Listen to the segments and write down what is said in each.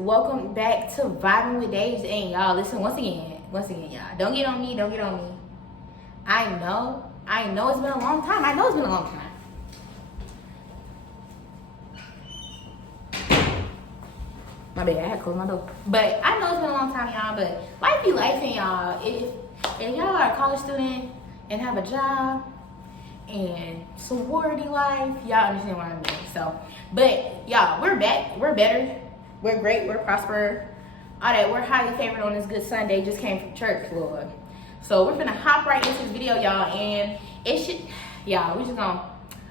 welcome back to Vibing with Daves. And y'all, listen, once again, y'all, don't get on me. I know it's been a long time. My bad, I had to close my door. But I know it's been a long time, y'all, but life be life, and y'all, if y'all are a college student and have a job and sorority life, y'all understand what I mean. So, but y'all, we're back, we're better, we're great, we're prosper, all that. We're highly favored on this good Sunday. Just came from church, Lord. So we're gonna hop right into this video, y'all, and we just gonna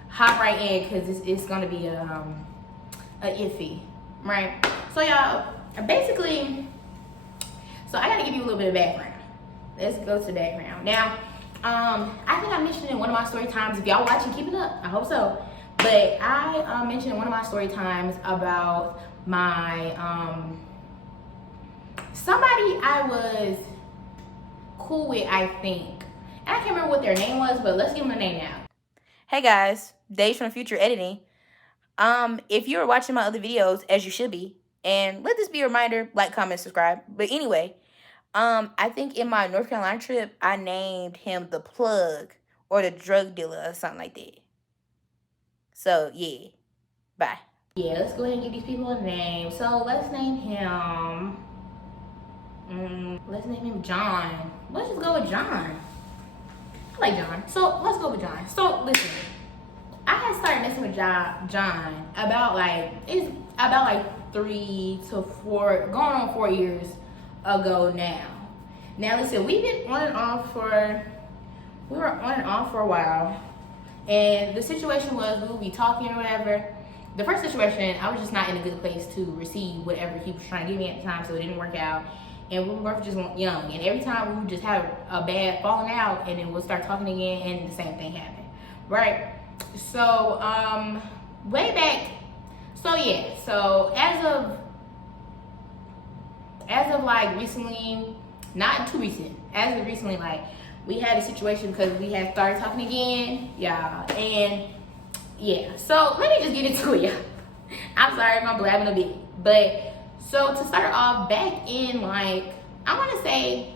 hop right in because it's gonna be a iffy, right? So y'all, basically, so I gotta give you a little bit of background. Let's go to the background now. I think I mentioned in one of my story times, if y'all watching, keep it up, I hope so. But I mentioned in one of my story times about my somebody I was cool with, I think. And I can't remember what their name was, but let's give them a name now. Hey guys, Days from the Future Editing. If you're watching my other videos, as you should be, and let this be a reminder, like, comment, subscribe. But anyway, I think in my North Carolina trip, I named him the plug or the drug dealer or something like that. So, yeah. Bye. Yeah, let's go ahead and give these people a name. So, let's name him... let's name him John. Let's just go with John. I like John. So, let's go with John. So, listen. I had started messing with John about like 3 to 4, going on 4 years ago now. Now listen, we were on and off for a while, and the situation was we would be talking or whatever. The first situation, I was just not in a good place to receive whatever he was trying to give me at the time, so it didn't work out. And we were both just young, and every time we would just have a bad falling out, and then we'll start talking again, and the same thing happened, right? So way back, so yeah, so as of like recently, not too recent, as of recently, like we had a situation because we had started talking again, y'all, and yeah, so let me just get into it, y'all. I'm sorry if I'm blabbing a bit, but so to start off, back in like, I want to say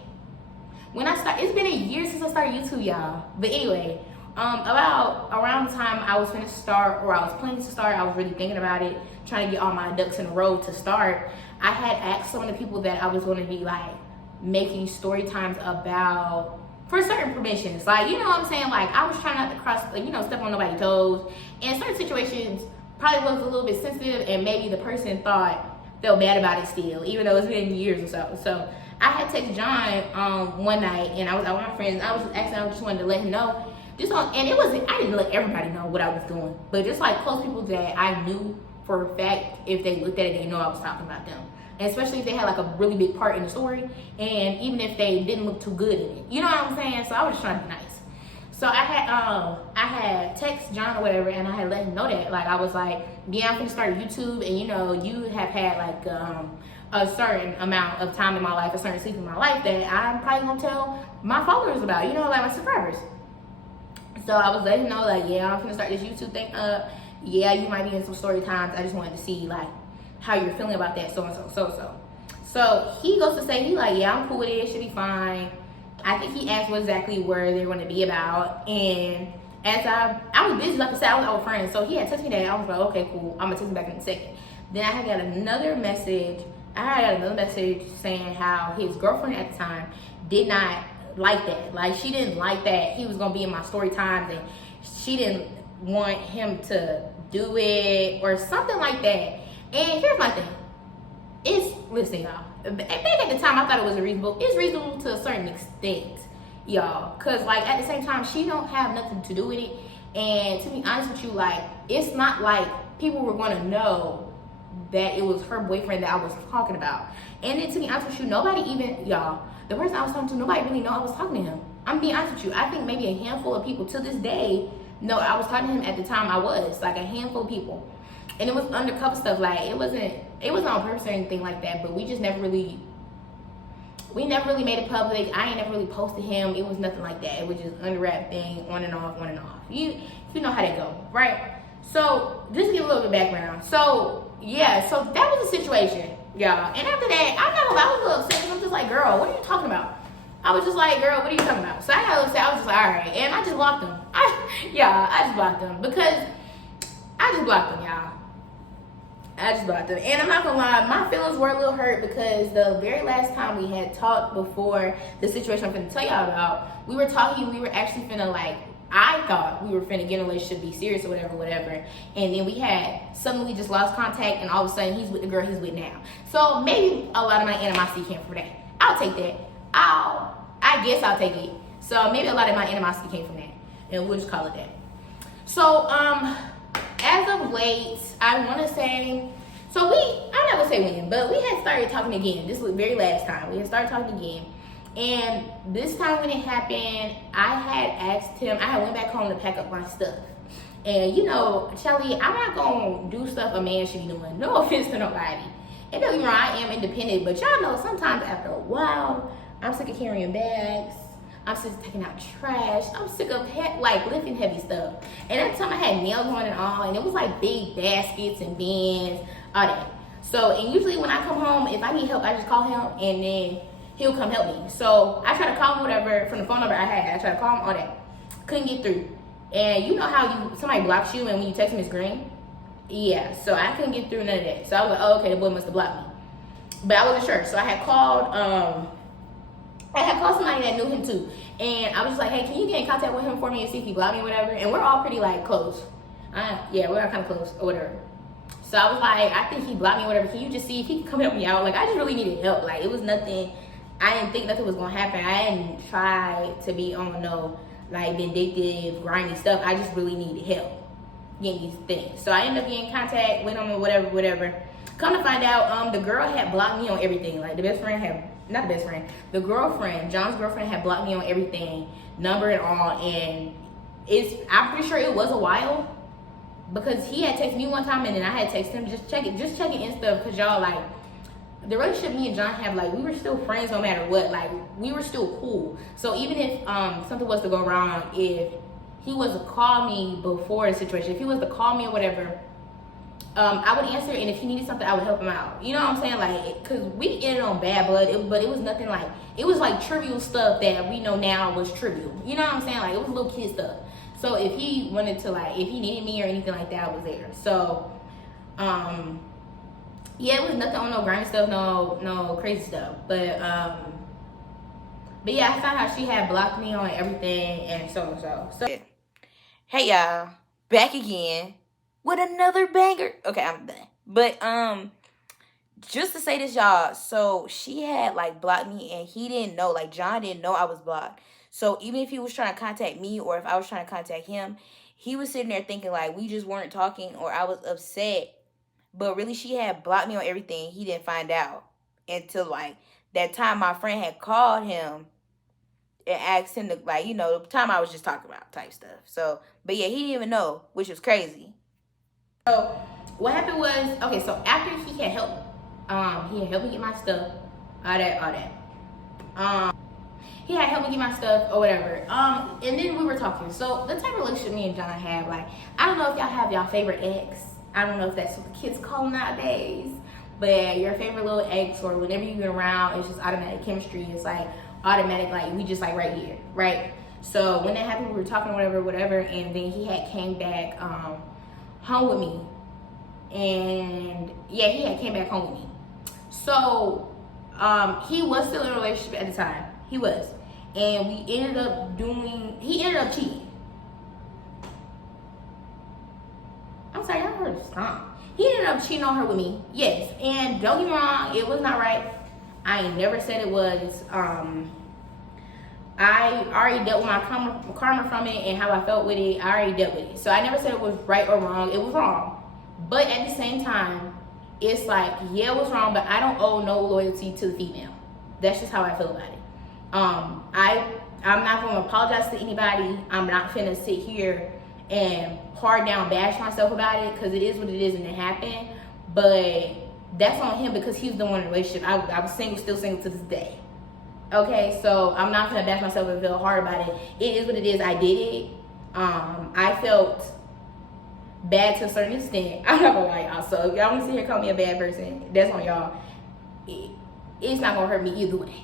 when I started, it's been a year since I started YouTube, y'all, but anyway, about around the time I was going to start, or I was planning to start, I was really thinking about it, trying to get all my ducks in a row to start. I had asked some of the people that I was going to be like making story times about for certain permissions, like, you know what I'm saying, like I was trying not to cross, like, you know, step on nobody's toes, and certain situations probably was a little bit sensitive, and maybe the person felt bad about it still, even though it's been years or so. So I had texted John one night, and I was out with my friends. I just wanted to let him know. And it wasn't, I didn't let everybody know what I was doing, but just like close people that I knew for a fact, if they looked at it, they know I was talking about them. And especially if they had like a really big part in the story, and even if they didn't look too good in it. You know what I'm saying? So I was just trying to be nice. So I had text John or whatever, and I had let him know that. Like, I was like, yeah, I'm gonna start YouTube, and you know, you have had like a certain amount of time in my life, a certain season in my life that I'm probably gonna tell my followers about, you know, like my subscribers. So I was letting him know, like, yeah, I'm gonna start this YouTube thing up. Yeah, you might be in some story times. I just wanted to see like how you're feeling about that, so and so. So he goes to say, he like, yeah, I'm cool with it, should be fine. I think he asked what exactly where they're going to be about, and as I was busy, like I said, I was out with friends, so he had texted me that. I was like, okay, cool, I'm gonna text him back in a second. Then I had got another message. Saying how his girlfriend at the time did not like that. Like, she didn't like that he was gonna be in my story times, and she didn't want him to do it or something like that. And here's my thing. Listen, y'all. Back at the time, I thought it's reasonable to a certain extent, y'all. Cause like at the same time, she don't have nothing to do with it. And to be honest with you, like, it's not like people were gonna know that it was her boyfriend that I was talking about. And then to be honest with you, nobody even, y'all, the person I was talking to, nobody really know I was talking to him. I'm being honest with you. I think maybe a handful of people to this day know I was talking to him. At the time I was, like, a handful of people. And it was undercover stuff, like it wasn't on purpose or anything like that, but we never really made it public. I ain't never really posted him. It was nothing like that. It was just under wrap thing, on and off. You know how that go, right? So just to give a little bit of background. So yeah, so that was the situation. y'all. And after that, I'm not gonna lie, I was a little upset because I'm just like, girl, what are you talking about? I was just like, girl, what are you talking about? So I got upset. I was just like, all right. And I just blocked them. I just blocked them because I just blocked them, y'all. I just blocked them. And I'm not gonna lie, my feelings were a little hurt because the very last time we had talked before the situation I'm finna tell y'all about, we were talking, we were actually finna like, I thought we were finna get in a relationship, be serious or whatever. And then we had, suddenly we just lost contact and all of a sudden he's with the girl he's with now. So maybe a lot of my animosity came from that. I'll take that. I guess I'll take it. So maybe a lot of my animosity came from that. And we'll just call it that. So, as of late, I want to say, so I'm not going to say when, but we had started talking again. This was the very last time. We had started talking again. And this time when it happened, I had asked him, I had went back home to pack up my stuff. And you know, Shelly, I'm not going to do stuff a man should be doing. No offense to nobody. And don't get me wrong, I am independent, but y'all know sometimes after a while, I'm sick of carrying bags. I'm sick of taking out trash. I'm sick of like lifting heavy stuff. And at the time I had nails on and all, and it was like big baskets and bins, all that. So, and usually when I come home, if I need help, I just call him and then he'll come help me. So I try to call him whatever from the phone number I had. I try to call him, all that. Couldn't get through. And you know how somebody blocks you and when you text him it's green? Yeah, so I couldn't get through none of that. So I was like, oh, okay, the boy must have blocked me. But I wasn't sure. So I had called somebody that knew him too. And I was like, hey, can you get in contact with him for me and see if he blocked me or whatever? And we're all pretty like close. Yeah, we're all kind of close or whatever. So I was like, I think he blocked me or whatever. Can you just see if he can come help me out? Like, I just really needed help. Like, it was nothing. I didn't think nothing was going to happen. I didn't try to be on no, like, vindictive, grimy stuff. I just really needed help getting these things. So I ended up getting in contact with him or whatever. Come to find out, the girl had blocked me on everything. Like, the girlfriend, John's girlfriend had blocked me on everything, number and all. And I'm pretty sure it was a while because he had texted me one time and then I had texted him, just checking and stuff. Cause y'all, like, the relationship me and John have, like, we were still friends no matter what. Like, we were still cool. So even if something was to go wrong, if he was to call me before the situation, if he was to call me or whatever, I would answer, and if he needed something, I would help him out. You know what I'm saying? Like, cause we ended on bad blood, but it was nothing like, it was like trivial stuff that we know now was trivial. You know what I'm saying? Like, it was little kid stuff. So if he wanted to, like, if he needed me or anything like that, I was there. So, yeah, it was nothing on no grimy stuff, no crazy stuff. But yeah, I found out she had blocked me on everything and so. So, hey y'all, back again with another banger. Okay, I'm done. But just to say this, y'all, so she had like blocked me and he didn't know, like John didn't know I was blocked. So even if he was trying to contact me or if I was trying to contact him, he was sitting there thinking like we just weren't talking or I was upset. But really she had blocked me on everything. He didn't find out until like that time my friend had called him and asked him to, like, you know, the time I was just talking about type stuff. So, but yeah, he didn't even know, which was crazy. So what happened was, okay, so after he had helped me get my stuff, all that. He had helped me get my stuff or whatever. And then we were talking. So the type of relationship me and John have, like, I don't know if y'all have y'all favorite ex. I don't know if that's what the kids call them nowadays. But your favorite little ex, or whenever you get around, it's just automatic chemistry. It's like automatic, like we just like right here, right? So when that happened, we were talking whatever, and then he had came back home with me. And yeah, he had came back home with me. So he was still in a relationship at the time. He was. And he ended up cheating. I'm sorry, I heard a song. He ended up cheating on her with me. Yes. And don't get me wrong, it was not right. I never said it was. I already dealt with my karma from it and how I felt with it. I already dealt with it. So I never said it was right or wrong. It was wrong. But at the same time, it's like, yeah, it was wrong, but I don't owe no loyalty to the female. That's just how I feel about it. I'm not going to apologize to anybody. I'm not finna sit here and hard down bash myself about it, because it is what it is and it happened. But that's on him because he's the one in the relationship. I was single, still single to this day. Okay, so I'm not gonna bash myself and feel hard about it. It is what it is. I did it. I felt bad to a certain extent. I'm not gonna lie, y'all. So if y'all want to sit here and call me a bad person, that's on y'all. it's not gonna hurt me either way.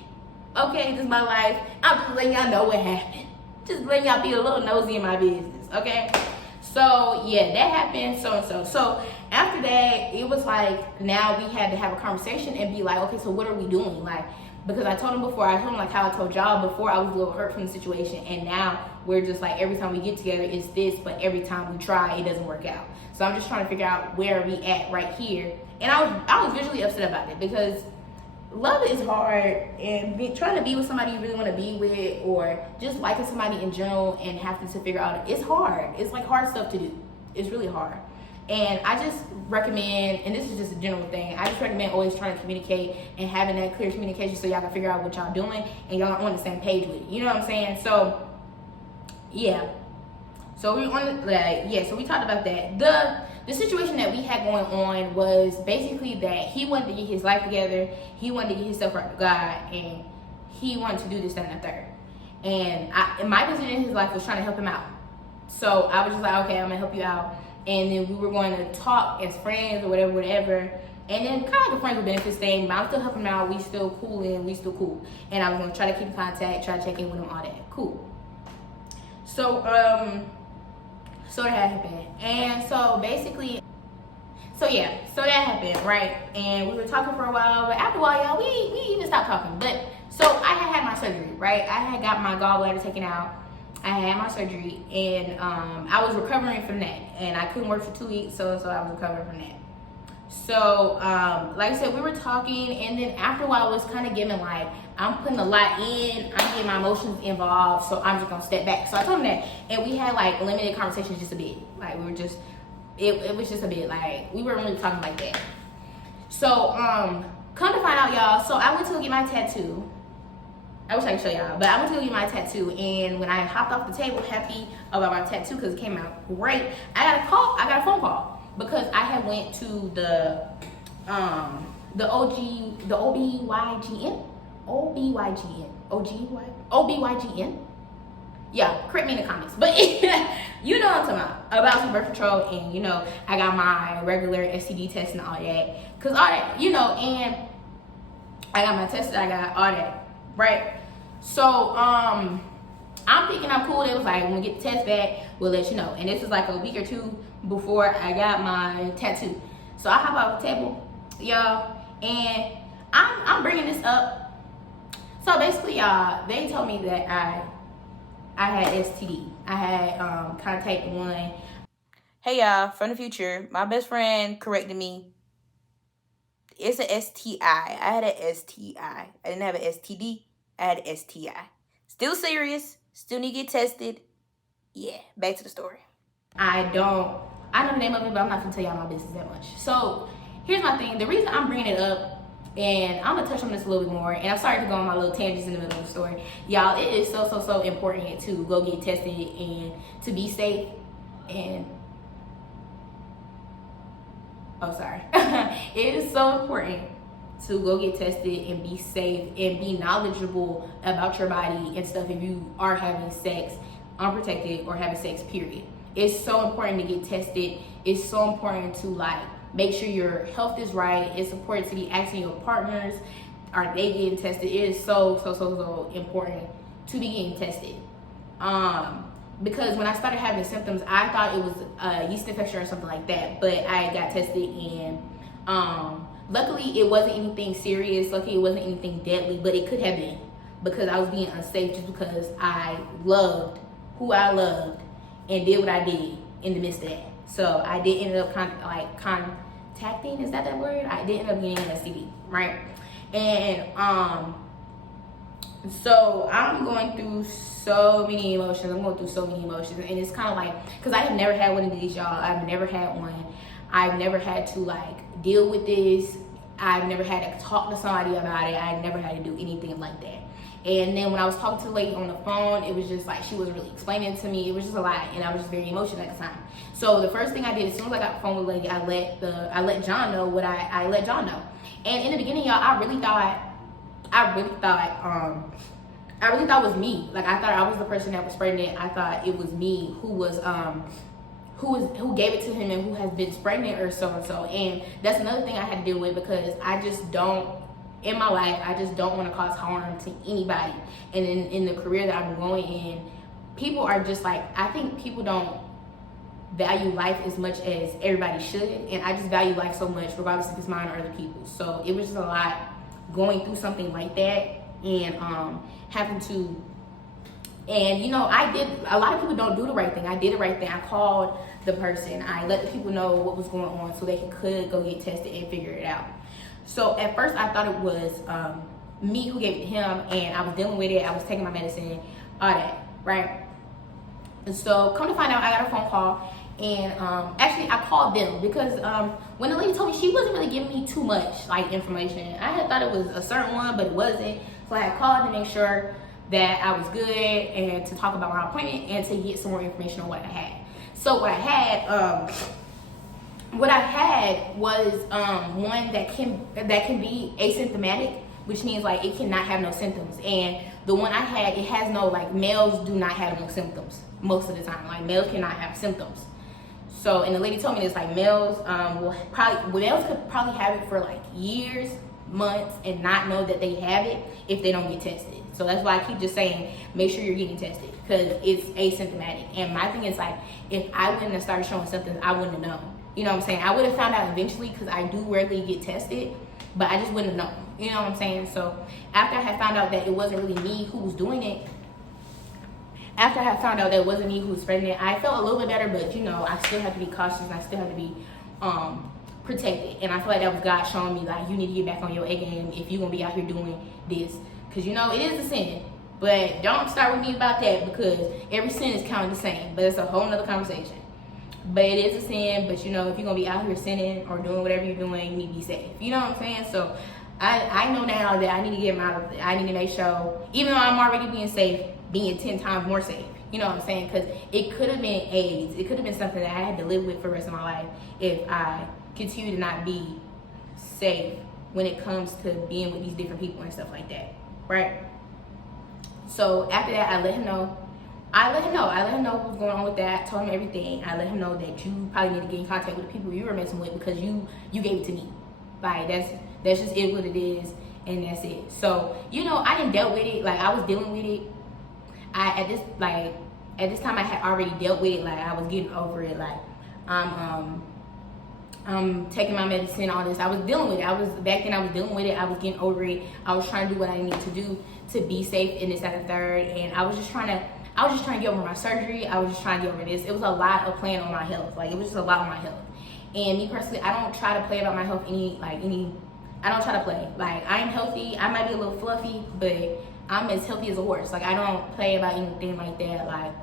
Okay, this is my life. I'm just letting y'all know what happened. Just letting y'all be a little nosy in my business, okay? So yeah, that happened, so and so. So after that, it was like, now we had to have a conversation and be like, okay, so what are we doing? Like, because I told him before, I told him like how I told y'all before, I was a little hurt from the situation, and now we're just like, every time we get together it's this, but every time we try, it doesn't work out. So I'm just trying to figure out where we at right here. And I was visually upset about it, because love is hard, and trying to be with somebody you really want to be with, or just liking somebody in general and having to figure out, it's hard. It's like hard stuff to do. It's really hard. And I just recommend, and this is just a general thing, I just recommend always trying to communicate and having that clear communication so y'all can figure out what y'all doing and y'all are on the same page with it. You know what I'm saying? So yeah. So we on the, so we talked about that. The situation that we had going on was basically that he wanted to get his life together, he wanted to get himself right with God, and he wanted to do this, that, and the third. And my position in his life was trying to help him out. So I was just like, okay, I'm gonna help you out. And then we were going to talk as friends or whatever. And then kind of like a friends with benefits thing, but I'm still helping him out. We still cool, and we still cool. And I was gonna try to keep in contact, try to check in with him, all that. Cool. So so that happened. And so basically, so that happened, right? And we were talking for a while, but after a while, y'all, we even stopped talking. But so I had my surgery, right? I had got my gallbladder taken out. I had my surgery, and I was recovering from that, and I couldn't work for 2 weeks, so I was recovering from that. So like I said, we were talking, and then after a while, it was kind of giving like, I'm putting a lot in, I'm getting my emotions involved, so I'm just gonna step back. So I told him that, and we had like limited conversations, just a bit. Like we were just, it was just a bit, like we weren't really talking like that. So come to find out, y'all, so I went to go get my tattoo. I wish I could show y'all, but I went to go get my tattoo, and when I hopped off the table happy about my tattoo because it came out great, I got a phone call because I had went to the OBYGN. Yeah, correct me in the comments, but you know what I'm talking about some birth control, and you know, I got my regular STD test and all that, cause all that, you know, and I got my test, I got all that, right? So I'm thinking I'm cool. It was like, when we get the test back, we'll let you know. And this was like a week or two before I got my tattoo. So I hop off the table, y'all, and I'm bringing this up. So basically, y'all, they told me that I had STD. I had contact one. Hey y'all, from the future, my best friend corrected me. It's a STI. I had a STI. I didn't have an STD. I had an STI. Still serious. Still need to get tested. Yeah, back to the story. I know the name of it, but I'm not gonna tell y'all my business that much. So here's my thing. The reason I'm bringing it up, and I'm gonna touch on this a little bit more, and I'm sorry to go on my little tangents in the middle of the story. Y'all, it is so important to go get tested and to be safe. And it is so important to go get tested and be safe and be knowledgeable about your body and stuff if you are having sex unprotected or having sex, period. It's so important to get tested. It's so important to like make sure your health is right. It's important to be asking your partners, are they getting tested? It is so important to be getting tested. Because when I started having symptoms, I thought it was a yeast infection or something like that, but I got tested, and luckily it wasn't anything serious. Luckily it wasn't anything deadly, but it could have been, because I was being unsafe just because I loved who I loved and did what I did in the midst of that. So I did end up contacting, is that word? I did end up getting an STD, right? And so I'm going through so many emotions. And it's kind of like, because I have never had one of these, y'all. I've never had one. I've never had to like deal with this. I've never had to talk to somebody about it. I've never had to do anything like that. And then when I was talking to the lady on the phone, it was just like, she wasn't really explaining to me. It was just a lot, and I was just very emotional at the time. So the first thing I did, as soon as I got the phone with the lady, I let John know what I let John know. And in the beginning, y'all, I really thought it was me. Like, I thought I was the person that was spreading it. I thought it was me who gave it to him and who has been spreading it, or so and so. And that's another thing I had to deal with, because I just don't in my life, I just don't want to cause harm to anybody. And in the career that I'm going in, people are just like, I think people don't value life as much as everybody should. And I just value life so much, regardless if it's mine or other people's. So it was just a lot going through something like that, and having to, and you know, a lot of people don't do the right thing. I did the right thing. I called the person. I let the people know what was going on so they could go get tested and figure it out. So at first I thought it was me who gave it to him, and I was dealing with it. I was taking my medicine, all that, right? And so come to find out, I got a phone call, and actually I called them because when the lady told me, she wasn't really giving me too much like information. I had thought it was a certain one, but it wasn't. So I had called to make sure that I was good and to talk about my appointment and to get some more information on what I had. So what I had was one that can be asymptomatic, which means like it cannot have no symptoms. And the one I had, it has no, like, males do not have no symptoms most of the time. Like, males cannot have symptoms. So, and the lady told me this, like, males could probably have it for like years, months, and not know that they have it if they don't get tested. So that's why I keep just saying, make sure you're getting tested, because it's asymptomatic. And my thing is, like, if I wouldn't have started showing symptoms, I wouldn't have known. You know what I'm saying? I would have found out eventually, because I do rarely get tested, but I just wouldn't have known. You know what I'm saying? So after I had found out that it wasn't really me who was doing it, after I had found out that it wasn't me who was spreading it, I felt a little bit better, but you know, I still have to be cautious, and I still have to be protected. And I feel like that was God showing me, like, you need to get back on your A game if you're gonna be out here doing this. Because, you know, it is a sin. But don't start with me about that, because every sin is counted the same. But it's a whole nother conversation. But it is a sin. But, you know, if you're going to be out here sinning or doing whatever you're doing, you need to be safe. You know what I'm saying? So I know now that I need to get him out of it. I need to make sure, even though I'm already being safe, being 10 times more safe. You know what I'm saying? Because it could have been AIDS. It could have been something that I had to live with for the rest of my life if I continue to not be safe when it comes to being with these different people and stuff like that. Right? So after that, I let him know what was going on with that. Told him everything. I let him know that you probably need to get in contact with the people you were messing with, because you gave it to me. Like, that's just it, what it is, and that's it. So, you know, I didn't dealt with it. Like, I was dealing with it. At this time I had already dealt with it. Like, I was getting over it. Like, I'm taking my medicine, all this. I was dealing with it. Back then I was dealing with it. I was getting over it. I was trying to do what I needed to do to be safe in this, that, and third. And I was just trying to get over my surgery. I was just trying to get over this. It was a lot of playing on my health. Like, it was just a lot on my health. And me personally, I don't try to play about my health I don't try to play. Like, I am healthy. I might be a little fluffy, but I'm as healthy as a horse. Like, I don't play about anything like that. Like,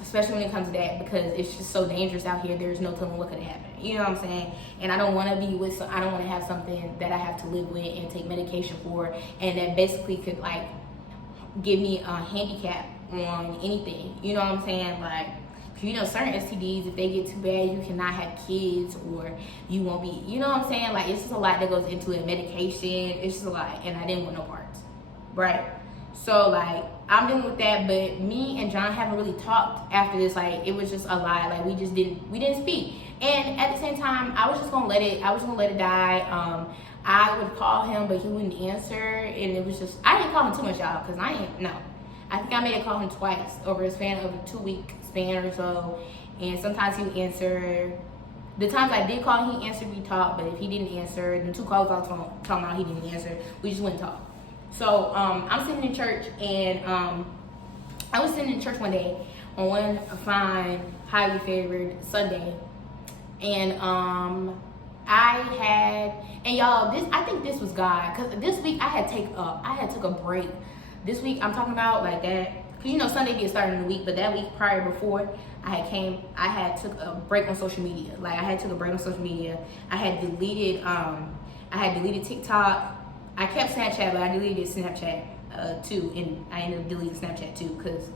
especially when it comes to that, because it's just so dangerous out here. There's no telling what could happen. You know what I'm saying? And I don't want to I don't want to have something that I have to live with and take medication for, and that basically could, like, give me a handicap on anything. You know what I'm saying? Like, you know, certain STDs, if they get too bad, you cannot have kids, or you won't be, you know what I'm saying? Like, it's just a lot that goes into it. Medication, it's just a lot, and I didn't want no parts, right? So, like, I'm dealing with that, but me and John haven't really talked after this. Like, it was just a lot. Like, we didn't speak. And at the same time, I was just gonna let it die. I would call him, but he wouldn't answer, and it was just, I didn't call him too much, y'all, because I think I made it call him twice over a span of a 2-week span or so, and sometimes he would answer. The times I did call, he answered, we talked, but if he didn't answer, the 2 calls I was talking about, he didn't answer, we just wouldn't talk. So I'm sitting in church, and I was sitting in church one day on one fine, highly favored Sunday, and I think this was God, because this week I had took a break. This week I'm talking about, like, that, because, you know, Sunday gets started in the week, but that week prior before, I had took a break on social media. Like, I had took a break on social media. I had deleted TikTok. I kept Snapchat, but I deleted Snapchat too, and I ended up deleting Snapchat too, because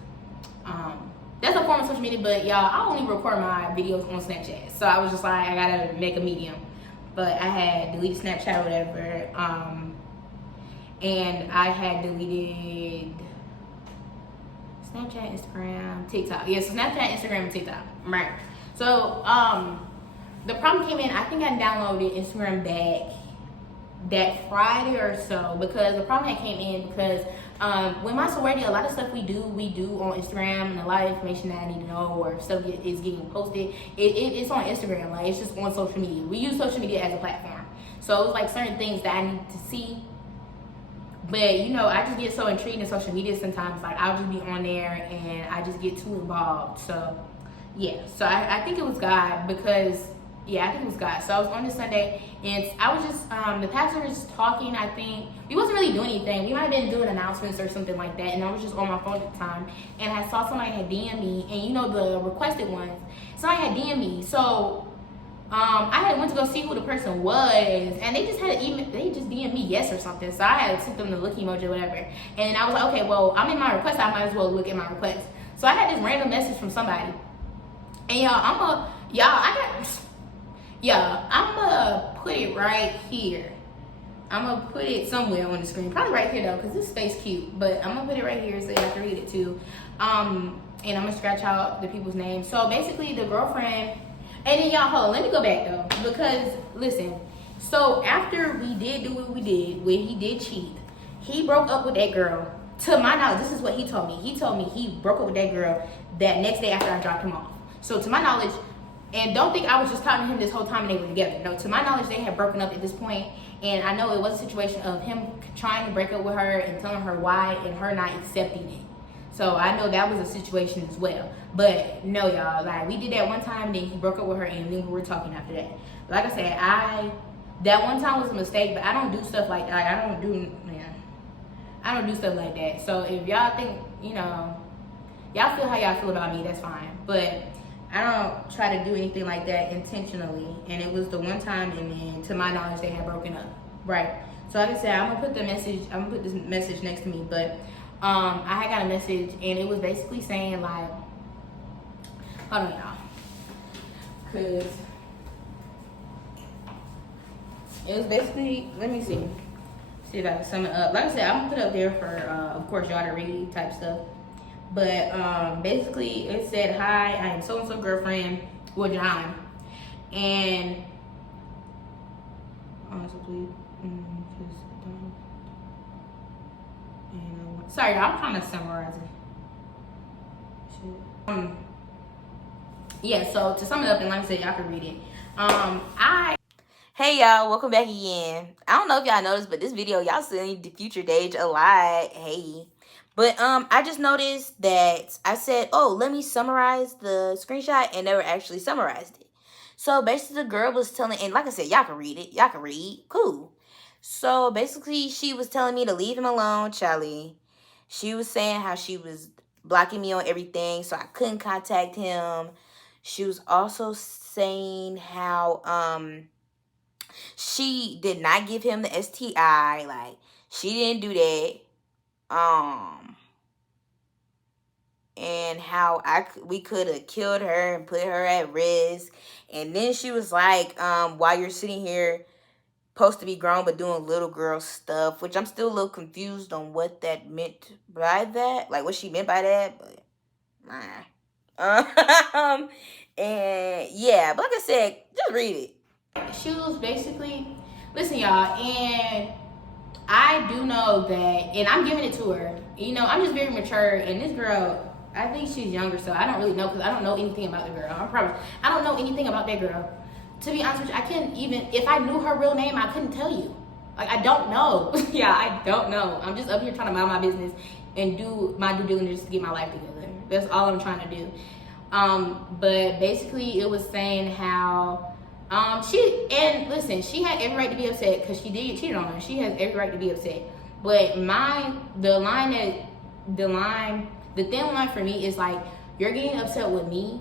that's a form of social media. But y'all, I only record my videos on Snapchat, so I was just like, I gotta make a medium. But I had deleted Snapchat or whatever, and I had deleted Snapchat, Instagram, TikTok. Yeah, so Snapchat, Instagram, and TikTok. Right. So the problem came in. I think I downloaded Instagram back that Friday or so, because the problem had came in because with my sorority, a lot of stuff we do on Instagram, and a lot of information that I need to know or stuff is getting posted. It's on Instagram, like it's just on social media. We use social media as a platform, so it's like certain things that I need to see. But you know, I just get so intrigued in social media sometimes. Like I'll just be on there and I just get too involved. So yeah, so I think it was God because. Yeah, I think it was God. So I was on this Sunday, and I was just, the pastor was talking, I think. We wasn't really doing anything. We might have been doing announcements or something like that, and I was just on my phone at the time, and I saw somebody had DM me, and you know the requested ones. Somebody had DM me, so I had went to go see who the person was, and they just had an email, they just DM'd me yes or something, so I had sent them the look emoji or whatever, and I was like, okay, well, I'm in my request, I might as well look at my request. So I had this random message from somebody, and I'm gonna put it right here. I'm gonna put it somewhere on the screen. Probably right here though, because this space cute. But I'm gonna put it right here so you have to read it too. And I'm gonna scratch out the people's names. So basically the girlfriend, and then y'all, hold on, let me go back though. Because listen, so after we did do what we did, when he did cheat, he broke up with that girl. To my knowledge, this is what he told me. He told me he broke up with that girl that next day after I dropped him off. So to my knowledge, and don't think I was just talking to him this whole time and they were together. No, to my knowledge, they had broken up at this point. And I know it was a situation of him trying to break up with her and telling her why and her not accepting it. So I know that was a situation as well. But no, y'all, like we did that one time, then he broke up with her and then we were talking after that. Like I said, that one time was a mistake, but I don't do stuff like that. I don't do stuff like that. So if y'all think, you know, y'all feel how y'all feel about me, that's fine. But I don't try to do anything like that intentionally. And it was the one time, and then to my knowledge, they had broken up. Right. So like I said, I'm gonna put this message next to me. But I had got a message, and it was basically saying like, hold on, y'all, cause it was basically, let me see if I can sum it up. Like I said, I'm gonna put it up there for, of course, y'all to read type stuff. But basically it said, hi, I am so-and-so girlfriend with John. And sorry, I'm trying to summarize it. Yeah, so to sum it up, and like I said, y'all can read it. Hey y'all, welcome back again. I don't know if y'all noticed, but this video, y'all seeing the future Dage a lot. Hey. But I just noticed that I said, oh, let me summarize the screenshot, and never actually summarized it. So basically the girl was telling, and like I said, y'all can read it. Y'all can read. Cool. So basically she was telling me to leave him alone, Charlie. She was saying how she was blocking me on everything, so I couldn't contact him. She was also saying how she did not give him the STI. Like, she didn't do that. And how we could have killed her and put her at risk. And then she was like, while you're sitting here, supposed to be grown but doing little girl stuff, which I'm still a little confused on what that meant by that, like what she meant by that, but and yeah, but like I said, just read it. She was basically, listen y'all, and I do know that, and I'm giving it to her. You know, I'm just very mature, and this girl, I think she's younger, so I don't really know, because I don't know anything about the girl. I don't know anything about that girl. To be honest with you, I couldn't even, if I knew her real name, I couldn't tell you. Like, I don't know. Yeah, I don't know. I'm just up here trying to mind my business and do my due diligence to get my life together. That's all I'm trying to do. But basically, it was saying how listen, she had every right to be upset because she did get cheated on her. She has every right to be upset. But the thin line for me is like, you're getting upset with me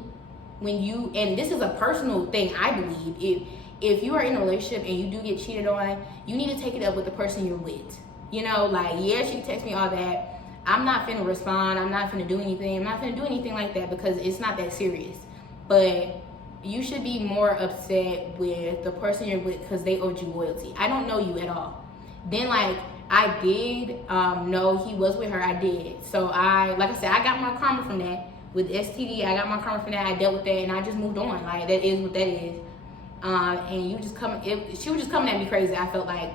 when you, and this is a personal thing, I believe, if you are in a relationship and you do get cheated on, you need to take it up with the person you're with. You know, like, yeah, she texts me all that. I'm not finna respond. I'm not finna do anything. I'm not finna do anything like that because it's not that serious. But you should be more upset with the person you're with because they owed you loyalty. I don't know you at all. Then, like, I did know he was with her. I did. So like I said, I got my karma from that. With STD, I got my karma from that. I dealt with that, and I just moved on. Like, that is what that is. and she was just coming at me crazy. I felt like,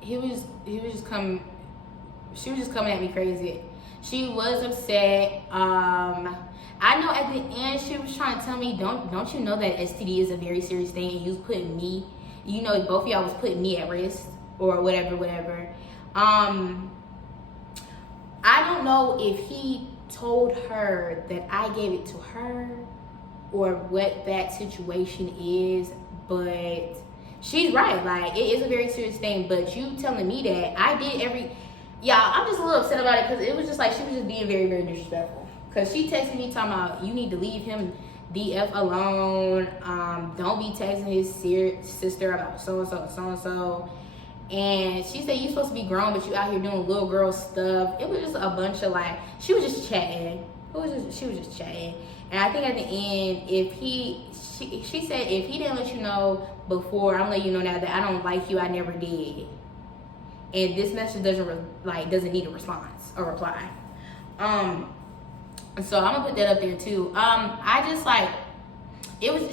he was just coming. She was just coming at me crazy. She was upset. I know at the end she was trying to tell me, don't you know that STD is a very serious thing, and you was putting me, both of y'all was putting me at risk or whatever. I don't know if he told her that I gave it to her or what that situation is, but she's right. Like, it is a very serious thing, but you telling me that I did I'm just a little upset about it, because it was just like she was just being very, very disrespectful. Because she texted me talking about, you need to leave him DF alone. Don't be texting his sister about so-and-so. And she said, you supposed to be grown, but you out here doing little girl stuff. It was just a bunch of she was just chatting. She was just chatting. And I think at the end, she said, if he didn't let you know before, I'm letting you know now that I don't like you, I never did. And this message doesn't need a response or reply. So I'm gonna put that up there too.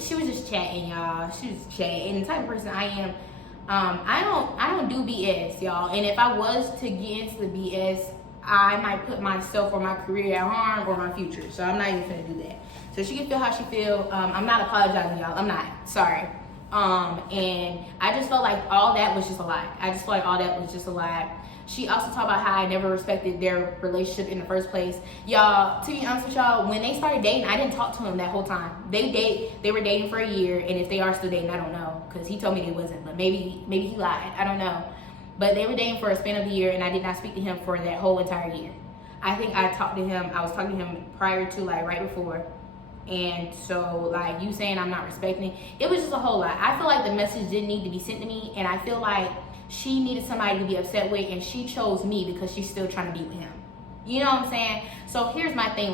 She was just chatting, y'all. She was chatting. And the type of person I am, I don't do BS, y'all. And if I was to get into the BS, I might put myself or my career at harm or my future. So I'm not even gonna do that. So she can feel how she feel. I'm not apologizing, y'all. I'm not. Sorry. And I just felt like all that was just a lie. She also talked about how I never respected their relationship in the first place. Y'all, to be honest with y'all, when they started dating, I didn't talk to him that whole time. They were dating for a year, and if they are still dating, I don't know, because he told me they wasn't, but maybe he lied. I don't know. But they were dating for a span of a year, and I did not speak to him for that whole entire year. I think I was talking to him prior to, right before. And so, you saying I'm not respecting, it was just a whole lot. I feel like the message didn't need to be sent to me, and I feel like she needed somebody to be upset with, and she chose me because she's still trying to be with him. You know what I'm saying? So here's my thing,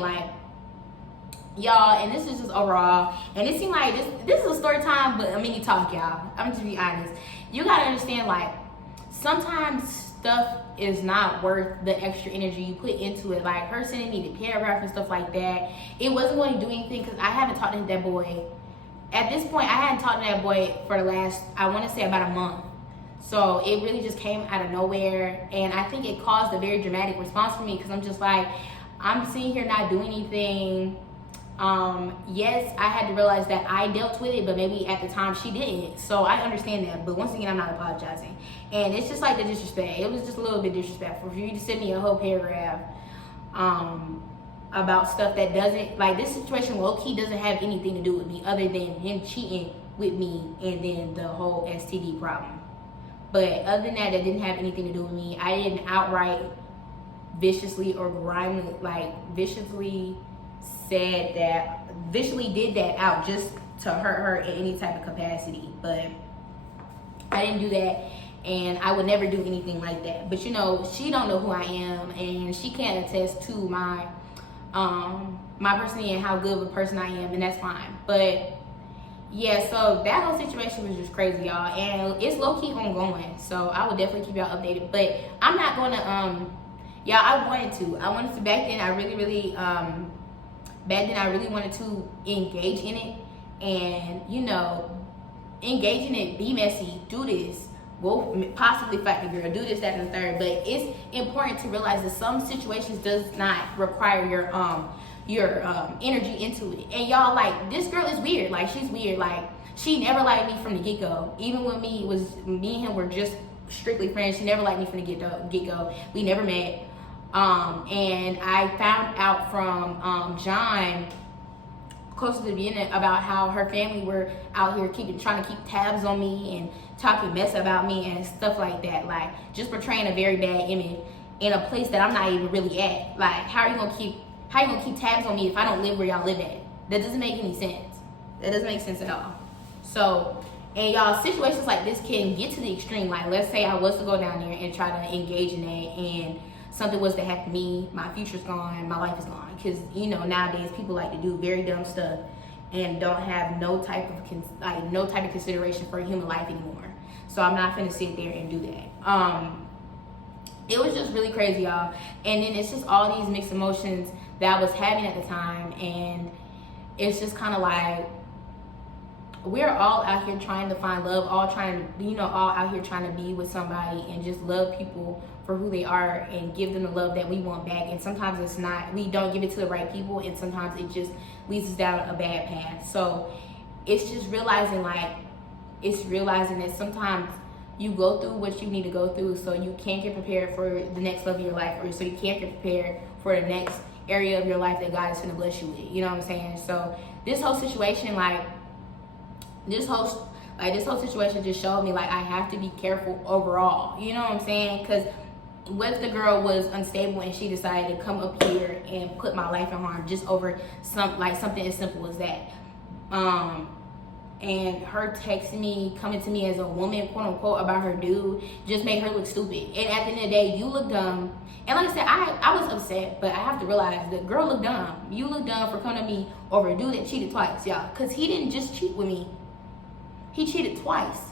y'all, and this is just overall, and it seemed like this is a story time, but a mini talk, y'all. I'm just be honest. You gotta understand, sometimes stuff is not worth the extra energy you put into it. Like, her sending me the paragraph and stuff like that, it wasn't going to do anything, because I haven't talked to that boy. At this point, I hadn't talked to that boy for the last, I want to say, about a month. So it really just came out of nowhere, and I think it caused a very dramatic response for me, because I'm just I'm sitting here not doing anything. Yes, I had to realize that I dealt with it, but maybe at the time she didn't. So I understand that, but once again, I'm not apologizing. And it's just the disrespect. It was just a little bit disrespectful for you to send me a whole paragraph about stuff that doesn't, this situation low-key doesn't have anything to do with me other than him cheating with me and then the whole STD problem. But other than that didn't have anything to do with me. I didn't outright viciously or viciously did that out just to hurt her in any type of capacity. But I didn't do that, and I would never do anything like that. But she don't know who I am, and she can't attest to my personality and how good of a person I am, and that's fine. But yeah, so that whole situation was just crazy, y'all, and it's low-key ongoing, so I would definitely keep y'all updated. But I'm not gonna I wanted to back then. I really wanted to engage in it, and engage in it, be messy, do this, go possibly fight the girl, do this, that, and the third. But it's important to realize that some situations does not require your energy into it. And y'all, this girl is weird. She's weird. She never liked me from the get-go. Even when me and him were just strictly friends, she never liked me from the get-go. We never met. And I found out from John close to the beginning about how her family were out here trying to keep tabs on me and talking mess about me and stuff like that. Just portraying a very bad image in a place that I'm not even really at. How are you gonna keep tabs on me if I don't live where y'all live at? That doesn't make any sense. That doesn't make sense at all. So, and y'all, situations like this can get to the extreme. Let's say I was to go down there and try to engage in that, and something was to happen to me, my future's gone, my life is gone. Because, nowadays people like to do very dumb stuff and don't have no type of consideration for human life anymore. So I'm not finna sit there and do that. It was just really crazy, y'all. And then it's just all these mixed emotions that I was having at the time. And it's just kind of like we're all out here trying to find love, all out here trying to be with somebody and just love people for who they are and give them the love that we want back. And sometimes it's not, we don't give it to the right people, and sometimes it just leads us down a bad path. So it's just realizing that sometimes you go through what you need to go through so you can get prepared for the next level of your life, or so you can get prepared for the next area of your life that God is going to bless you with. You know what I'm saying? So this whole situation, this whole situation just showed me I have to be careful overall. You know what I'm saying? Because what if the girl was unstable and she decided to come up here and put my life in harm just over something as simple as that? And her texting me, coming to me as a woman, quote unquote, about her dude, just made her look stupid. And at the end of the day, you look dumb. And like I said, I was upset, but I have to realize the girl looked dumb. You look dumb for coming to me over a dude that cheated twice, y'all. Because he didn't just cheat with me. He cheated twice.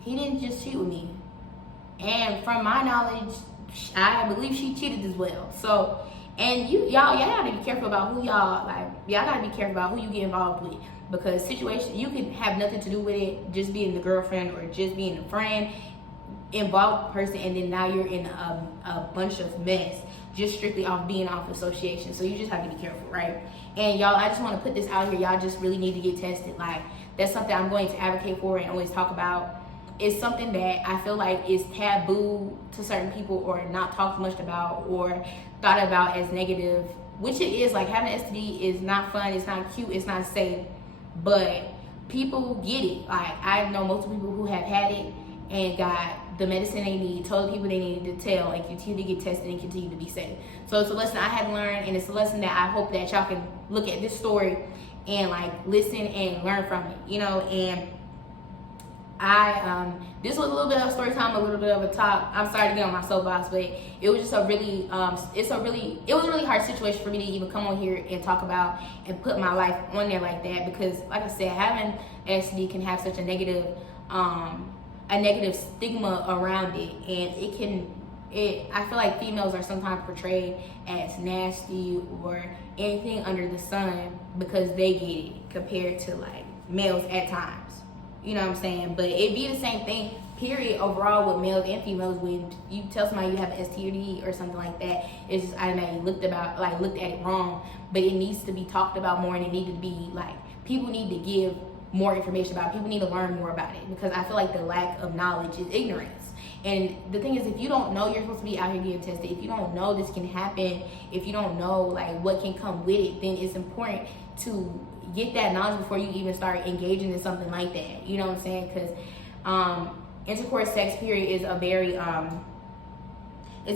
He didn't just cheat with me. And from my knowledge, I believe she cheated as well. So, and y'all gotta be careful about who y'all gotta be careful about who you get involved with. Because situation, you can have nothing to do with it, just being the girlfriend or just being a friend, involved person, and then now you're in a bunch of mess just strictly off being off association. So you just have to be careful, right? And y'all, I just want to put this out here. Y'all just really need to get tested. That's something I'm going to advocate for and always talk about. It's something that I feel like is taboo to certain people, or not talked much about, or thought about as negative, which it is. Having an STD is not fun, it's not cute, it's not safe, but people get it. I know multiple people who have had it and got the medicine they need, told the people they needed to tell, and continue to get tested and continue to be safe. So it's a lesson I had to learn, and it's a lesson that I hope that y'all can look at this story and listen and learn from it, and this was a little bit of a story time, a little bit of a talk. I'm sorry to get on my soapbox, but it was just it was a really hard situation for me to even come on here and talk about and put my life on there like that, because like I said, having STD can have such a negative stigma around it, and I feel like females are sometimes portrayed as nasty or anything under the sun because they get it, compared to males at times. You know what I'm saying? But it be the same thing, period, overall, with males and females. When you tell somebody you have an STD or something like that, it's just automatically looked at it wrong. But it needs to be talked about more, and it needed to be people need to give more information about it. People need to learn more about it, because I feel like the lack of knowledge is ignorance. And the thing is, if you don't know you're supposed to be out here getting tested, if you don't know this can happen, if you don't know what can come with it, then it's important to get that knowledge before you even start engaging in something like that. You know what I'm saying? Because intercourse, sex, period, is a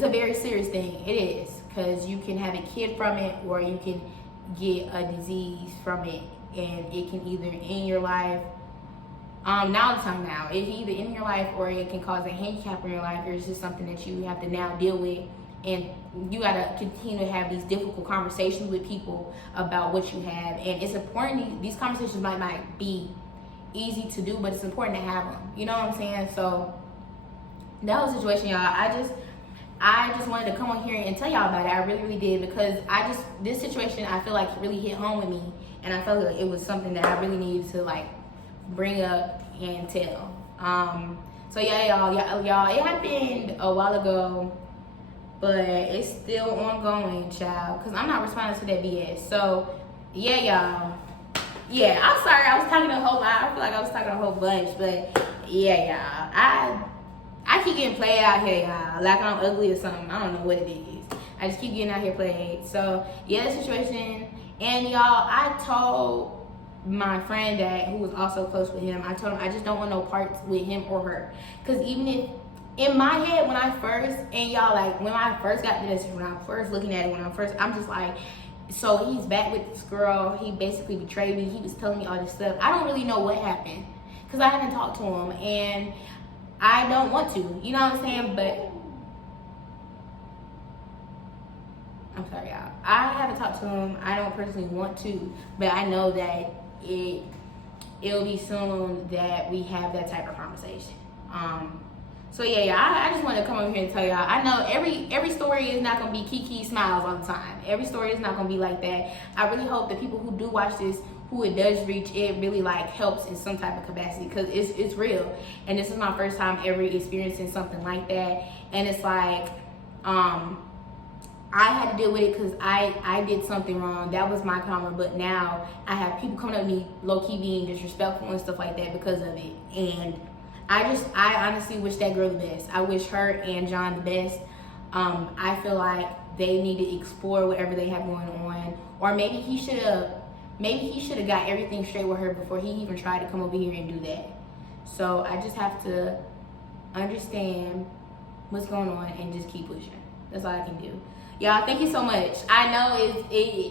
very serious thing. It is, because you can have a kid from it, or you can get a disease from it, and it can either end your life. Now it can either end your life, or it can cause a handicap in your life, or it's just something that you have to now deal with. And you gotta continue to have these difficult conversations with people about what you have. And it's important, these conversations might not be easy to do, but it's important to have them. You know what I'm saying? So that was the situation, y'all. I just wanted to come on here and tell y'all about it. I really, really did, because this situation, I feel like really hit home with me, and I felt like it was something that I really needed to bring up and tell. So yeah, y'all, it happened a while ago, but it's still ongoing, child, because I'm not responding to that BS. So yeah, y'all. Yeah, I'm sorry, I was talking a whole lot. I feel like I was talking a whole bunch, but yeah, y'all. I keep getting played out here, y'all. Like I'm ugly or something. I don't know what it is. I just keep getting out here played. So yeah, that situation. And y'all, I told my friend who was also close with him, I told him I just don't want no parts with him or her. Because even if, in my head, when I first got the message, when I first looking at it, I'm just like, so he's back with this girl, he basically betrayed me, he was telling me all this stuff. I don't really know what happened, because I haven't talked to him, and I don't want to, you know what I'm saying? But I'm sorry, y'all, I haven't talked to him. I don't personally want to, but I know that it'll be soon that we have that type of conversation. So yeah, I just wanted to come over here and tell y'all, I know every story is not gonna be Kiki smiles all the time. Every story is not gonna be like that. I really hope that people who do watch this who it does reach, it really like helps in some type of capacity, because it's real. And this is my first time ever experiencing something like that. And it's like, I had to deal with it because I did something wrong. That was my karma. But now I have people coming up to me low-key being disrespectful and stuff like that because of it. And I honestly wish that girl the best. I wish her and John the best. I feel like they need to explore whatever they have going on. Or maybe he should have got everything straight with her before he even tried to come over here and do that. So I just have to understand what's going on and just keep pushing. That's all I can do. Y'all, thank you so much. I know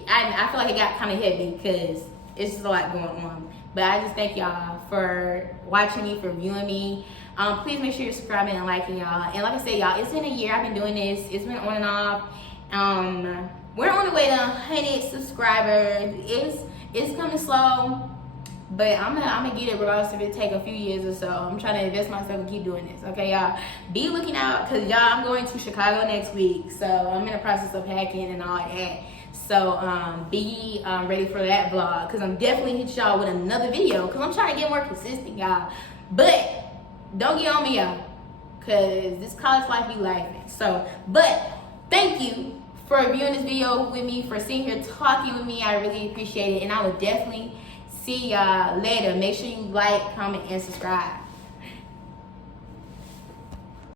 I feel like it got kind of heavy because it's just a lot going on. But I just thank y'all for watching me, for viewing me. Please make sure you're subscribing and liking, y'all. And like I said, y'all, it's been a year I've been doing this. It's been on and off. We're on the way to 100 subscribers. It's coming slow, but I'm gonna get it regardless if it take a few years or so. I'm trying to invest myself and keep doing this. Okay, y'all, be looking out, because y'all, I'm going to Chicago next week, so I'm in the process of packing and all that. So be ready for that vlog, because I'm definitely hit y'all with another video, because I'm trying to get more consistent, y'all. But don't get on me, y'all, because this college life be laughing. So, but thank you for viewing this video with me, for sitting here talking with me. I really appreciate it, and I will definitely see y'all later. Make sure you like, comment, and subscribe.